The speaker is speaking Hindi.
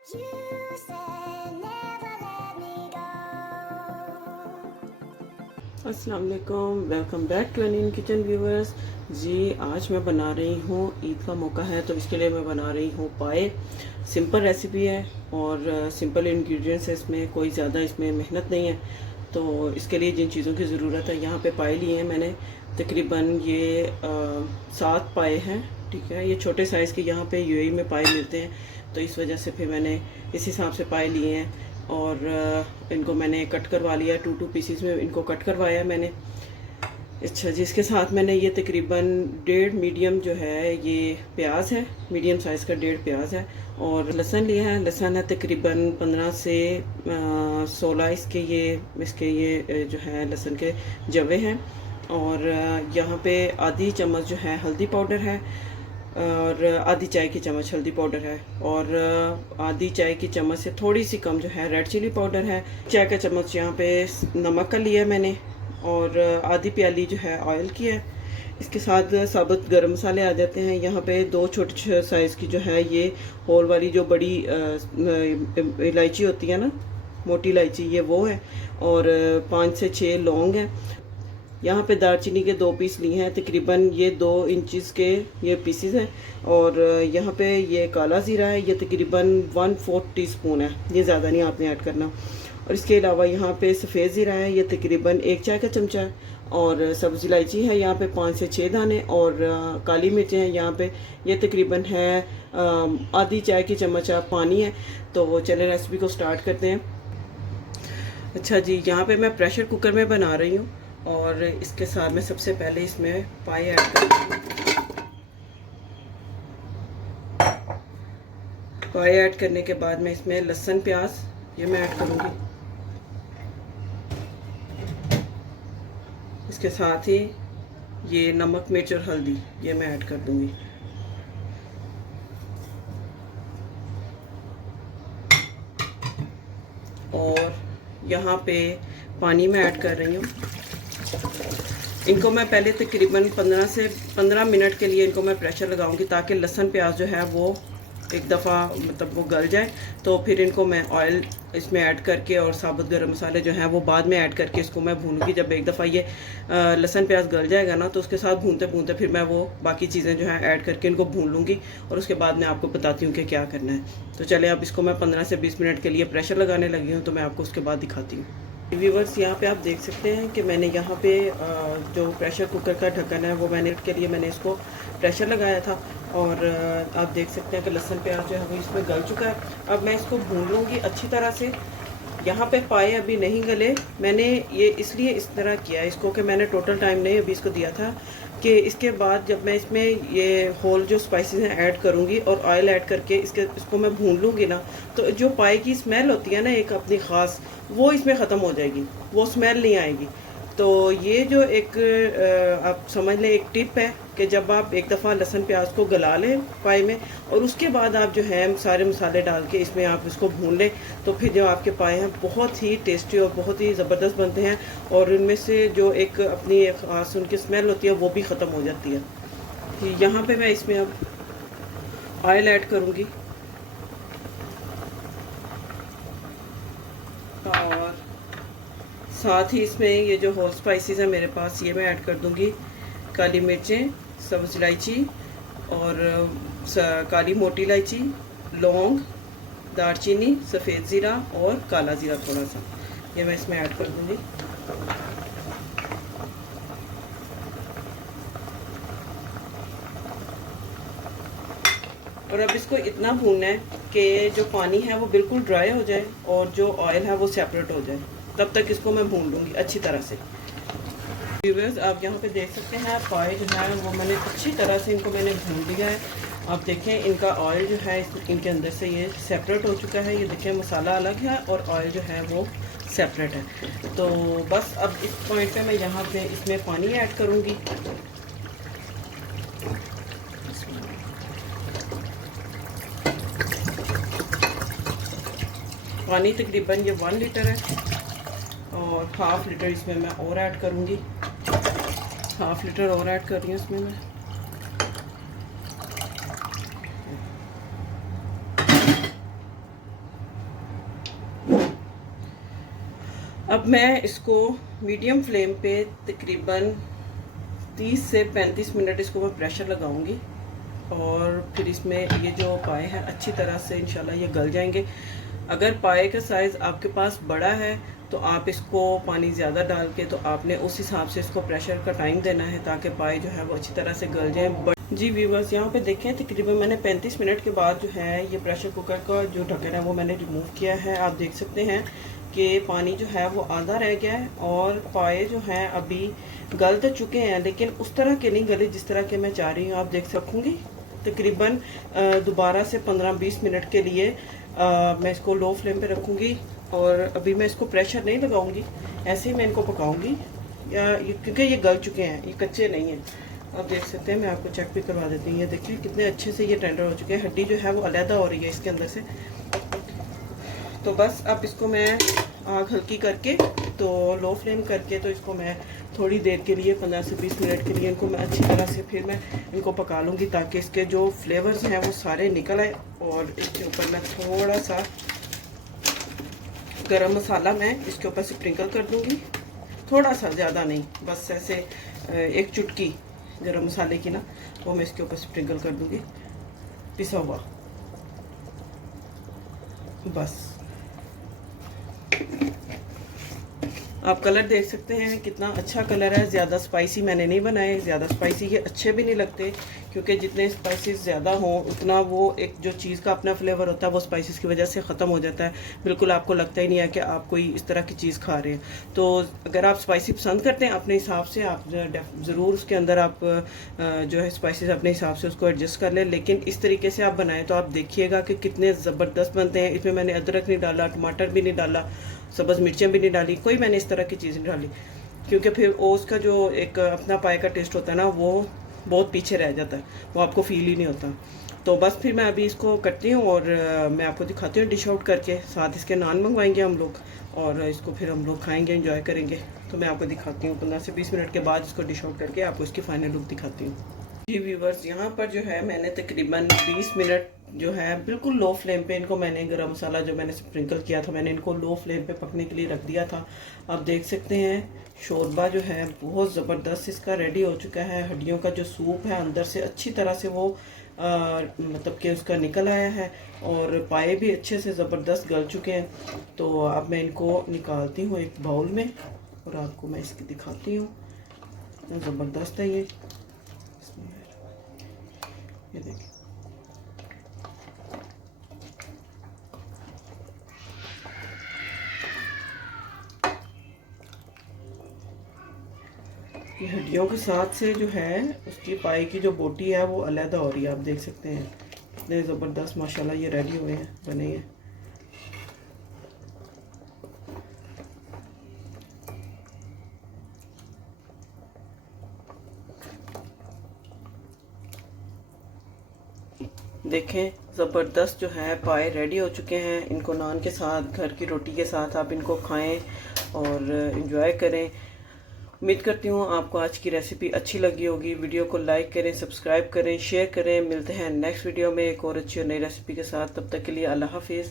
अस्सलाम वालेकुम, welcome back to N in kitchen viewers. जी आज मैं बना रही हूँ, ईद का मौका है तो इसके लिए मैं बना रही हूँ पाए। सिंपल रेसिपी है और सिंपल इंग्रेडिएंट्स है, इसमें कोई ज़्यादा इसमें मेहनत नहीं है। तो इसके लिए जिन चीज़ों की ज़रूरत है, यहाँ पे पाए लिए हैं मैंने तकरीबन ये 7 पाए हैं। ठीक है, ये छोटे साइज़ के यहाँ पे यूएई में पाए मिलते हैं, तो इस वजह से फिर मैंने इस हिसाब से पाए लिए हैं। और इनको मैंने कट करवा लिया, 2 पीसीस में इनको कट करवाया मैंने। अच्छा जी, इसके साथ मैंने ये तकरीबन 1.5 मीडियम जो है ये प्याज है, मीडियम साइज़ का 1.5 प्याज है। और लहसुन लिया है, लहसुन है तकरीबन 15 से 16 इसके ये जो है लहसुन के जवे हैं। और यहाँ पे आधी चम्मच जो है हल्दी पाउडर है और आधी चाय की चम्मच हल्दी पाउडर है। और आधी चाय की चम्मच से थोड़ी सी कम जो है रेड चिली पाउडर है। चाय का चम्मच यहाँ पे नमक का लिया मैंने और आधी प्याली जो है ऑयल की है। इसके साथ साबुत गरम मसाले आ जाते हैं। यहाँ पे 2 छोटे साइज़ की जो है ये होल वाली जो बड़ी इलायची होती है ना, मोटी इलायची, ये वो है। और 5 से 6 लौंग हैं। यहाँ पे दालचीनी के 2 पीस लिए हैं, तकरीबन ये 2 इंचेस के ये पीसेस हैं। और यहाँ पे ये काला ज़ीरा है, ये तकरीबन 1/4 टीस्पून है, ये ज़्यादा नहीं आपने ऐड करना। और इसके अलावा यहाँ पे सफ़ेद ज़ीरा है, ये तकरीबन 1 चाय का चमचा है। और सब्ज़ इलायची है यहाँ पे 5 से 6 दाने। और काली मिर्चें हैं यहाँ पे, ये तकरीबन है आधी चाय की चम्चा पानी है। तो चले रेसिपी को स्टार्ट करते हैं। अच्छा जी, यहाँ पे मैं प्रेशर कुकर में बना रही हूँ और इसके साथ में सबसे पहले इसमें पाए ऐड करूँगी। पाए ऐड करने के बाद में इसमें लहसुन प्याज ये मैं ऐड करूँगी। इसके साथ ही ये नमक मिर्च और हल्दी ये मैं ऐड कर दूँगी। और यहाँ पे पानी में ऐड कर रही हूँ। इनको मैं पहले तकरीबन 15 मिनट के लिए इनको मैं प्रेशर लगाऊंगी, ताकि लहसुन प्याज जो है वो एक दफ़ा मतलब वो गल जाए। तो फिर इनको मैं ऑयल इसमें ऐड करके और साबुत गरम मसाले जो हैं वो बाद में ऐड करके इसको मैं भूनूंगी। जब एक दफ़ा ये लहसुन प्याज गल जाएगा ना, तो उसके साथ भूनते भूनते फिर मैं वो बाकी चीज़ें जो हैं ऐड करके इनको भून लूँगी। और उसके बाद मैं आपको बताती हूँ कि क्या करना है। तो चले अब इसको मैं 15 से 20 मिनट के लिए प्रेशर लगाने लगी हूँ, तो मैं आपको उसके बाद दिखाती हूँ। व्यूवर्स, यहाँ पे आप देख सकते हैं कि मैंने यहाँ पे जो प्रेशर कुकर का ढक्कन है वो मैंने के लिए मैंने इसको प्रेशर लगाया था। और आप देख सकते हैं कि लहसुन प्याज जो है वो इसमें गल चुका है। अब मैं इसको भून लूँगी अच्छी तरह से। यहाँ पे पाए अभी नहीं गले, मैंने ये इसलिए इस तरह किया इसको कि मैंने टोटल टाइम नहीं अभी इसको दिया था कि इसके बाद जब मैं इसमें ये होल जो स्पाइसेस हैं ऐड करूँगी और ऑयल ऐड करके इसको मैं भून लूँगी ना, तो जो पाए की स्मेल होती है ना एक अपनी ख़ास, वो इसमें ख़त्म हो जाएगी, वो स्मेल नहीं आएगी। तो ये जो एक आप समझ लें एक टिप है कि जब आप एक दफ़ा लहसुन प्याज को गला लें पाए में, और उसके बाद आप जो है सारे मसाले डाल के इसमें आप इसको भून लें, तो फिर जो आपके पाए हैं बहुत ही टेस्टी और बहुत ही ज़बरदस्त बनते हैं। और इनमें से जो एक अपनी एक ख़ास उनकी स्मेल होती है वो भी ख़त्म हो जाती है। यहाँ पे मैं इसमें अब ऑयल ऐड करूँगी और साथ ही इसमें ये जो होल स्पाइसेस है मेरे पास ये मैं ऐड कर दूँगी। काली मिर्चें, सब्ज़ इलायची और काली मोटी इलायची, लौंग, दालचीनी, सफ़ेद ज़ीरा और काला ज़ीरा थोड़ा सा, ये मैं इसमें ऐड कर दूँगी। और अब इसको इतना भूनना है कि जो पानी है वो बिल्कुल ड्राई हो जाए और जो ऑयल है वो सेपरेट हो जाए, तब तक इसको मैं भून लूँगी अच्छी तरह से। व्यूअर्स, आप यहाँ पे देख सकते हैं पाए जो है वो मैंने अच्छी तरह से इनको मैंने भून लिया है। आप देखें इनका ऑयल जो है इनके अंदर से ये सेपरेट हो चुका है। ये देखें मसाला अलग है और ऑयल जो है वो सेपरेट है। तो बस अब इस पॉइंट पे मैं यहाँ पे इसमें पानी ऐड करूँगी। पानी तकरीबन ये 1 लीटर है और 1/2 लीटर इसमें मैं और ऐड करूँगी। 1/2 लीटर और ऐड कर रही हूँ इसमें मैं। अब मैं इसको मीडियम फ्लेम पे तकरीबन 30 से 35 मिनट इसको मैं प्रेशर लगाऊंगी और फिर इसमें ये जो पाए हैं अच्छी तरह से इंशाल्लाह ये गल जाएंगे। अगर पाए का साइज़ आपके पास बड़ा है तो आप इसको पानी ज़्यादा डाल के तो आपने उस हिसाब से इसको प्रेशर का टाइम देना है ताकि पाए जो है वो अच्छी तरह से गल जाए। जी व्यूवर्स, यहाँ पे देखें तकरीबन मैंने 35 मिनट के बाद जो है ये प्रेशर कुकर का जो ढक्कन है वो मैंने रिमूव किया है। आप देख सकते हैं कि पानी जो है वो आधा रह गया है और पाए जो हैं अभी गल तो चुके हैं, लेकिन उस तरह के नहीं गले जिस तरह के मैं चाह रही हूँ। आप देख सकूँगी तकरीबन दोबारा से 15-20 मिनट के लिए मैं इसको लो फ्लेम पे रखूँगी और अभी मैं इसको प्रेशर नहीं लगाऊंगी, ऐसे ही मैं इनको पकाऊंगी क्योंकि ये गल चुके हैं, ये कच्चे नहीं हैं। आप देख सकते हैं, मैं आपको चेक भी करवा देती हूँ। ये देखिए कितने अच्छे से ये टेंडर हो चुके हैं, हड्डी जो है वो अलहदा हो रही है इसके अंदर से। तो बस अब इसको मैं आग हल्की करके तो लो फ्लेम करके तो इसको मैं थोड़ी देर के लिए 15 से 20 मिनट के लिए इनको मैं अच्छी तरह से फिर मैं इनको पका लूँगी ताकि इसके जो फ्लेवर्स हैं वो सारे निकल आए। और इसके ऊपर मैं थोड़ा सा गरम मसाला मैं इसके ऊपर स्प्रिंकल कर दूँगी, थोड़ा सा, ज़्यादा नहीं, बस ऐसे एक चुटकी गरम मसाले की ना वो मैं इसके ऊपर स्प्रिंकल कर दूँगी पिसा हुआ, बस। आप कलर देख सकते हैं कितना अच्छा कलर है। ज़्यादा स्पाइसी मैंने नहीं बनाए, ज़्यादा स्पाइसी ये अच्छे भी नहीं लगते क्योंकि जितने स्पाइसेस ज़्यादा हों उतना वो एक जो चीज़ का अपना फ्लेवर होता है वो स्पाइसेस की वजह से ख़त्म हो जाता है। बिल्कुल आपको लगता ही नहीं है कि आप कोई इस तरह की चीज़ खा रहे हैं। तो अगर आप स्पाइसी पसंद करते हैं अपने हिसाब से आप ज़रूर उसके अंदर आप जो है स्पाइसेस अपने हिसाब से उसको एडजस्ट कर लें, लेकिन इस तरीके से आप बनाएं तो आप देखिएगा कि कितने ज़बरदस्त बनते हैं। इसमें मैंने अदरक नहीं डाला, टमाटर भी नहीं डाला, सब्ज़ मिर्चें भी नहीं डाली, कोई मैंने इस तरह की चीज़ नहीं डाली क्योंकि फिर वो उसका जो एक अपना पाए का टेस्ट होता है ना वो बहुत पीछे रह जाता है, वो आपको फील ही नहीं होता। तो बस फिर मैं अभी इसको करती हूँ और मैं आपको दिखाती हूँ डिश आउट करके। साथ इसके नान मंगवाएंगे हम लोग और इसको फिर हम लोग खाएंगे, एंजॉय करेंगे। तो मैं आपको दिखाती हूँ 15 से 20 मिनट के बाद इसको डिश आउट करके आपको इसकी फाइनल लुक दिखाती हूँ। जी व्यूवर्स, यहाँ पर जो है मैंने तकरीबन 20 मिनट जो है बिल्कुल लो फ्लेम पे इनको मैंने गरम मसाला जो मैंने स्प्रिंकल किया था मैंने इनको लो फ्लेम पे पकने के लिए रख दिया था। आप देख सकते हैं शोरबा जो है बहुत ज़बरदस्त इसका रेडी हो चुका है। हड्डियों का जो सूप है अंदर से अच्छी तरह से वो मतलब कि उसका निकल आया है और पाए भी अच्छे से ज़बरदस्त गल चुके हैं। तो अब मैं इनको निकालती हूँ एक बाउल में और आपको मैं इसकी दिखाती हूँ। ज़बरदस्त है ये देखिए। ये हड्डियों के साथ से जो है उसकी पाई की जो बोटी है वो अलहदा हो रही है। आप देख सकते हैं कितने ज़बरदस्त माशाल्लाह ये रेडी हुए हैं, बने हैं। देखें ज़बरदस्त जो है पाए रेडी हो चुके हैं। इनको नान के साथ, घर की रोटी के साथ आप इनको खाएं और इन्जॉय करें। उम्मीद करती हूँ आपको आज की रेसिपी अच्छी लगी होगी। वीडियो को लाइक करें, सब्सक्राइब करें, शेयर करें। मिलते हैं नेक्स्ट वीडियो में एक और अच्छी और नई रेसिपी के साथ। तब तक के लिए अल्लाह हाफिज़।